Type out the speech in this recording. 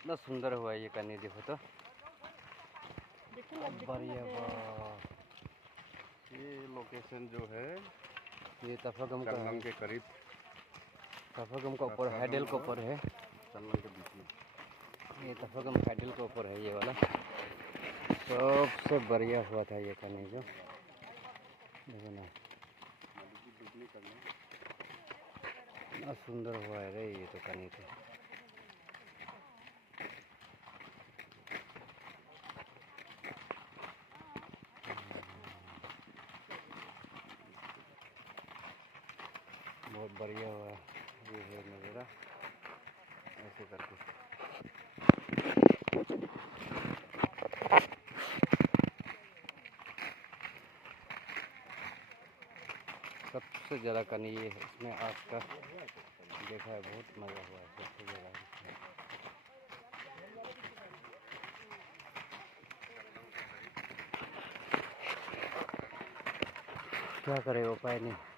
कितना सुंदर हुआ ये कन्या, देखो तो बढ़िया। ये लोकेशन जो है ये तफागम का संगम के करीब, तफागम का ऊपर हैडल के ऊपर है, संगम के बीच में। ये तफागम हैडल के ऊपर है ये वाला। सबसे बढ़िया हुआ था ये कन्या जो, देखो ना कितना सुंदर हुआ है रे ये तो कन्या तो। बहुत बढ़िया हुआ ये है नज़ारा, ऐसे करके। सबसे ज़्यादा कनी ये है, इसमें आज का देखा है, बहुत मज़ा हुआ है सबसे ज़्यादा। क्या करें, उपाय नहीं।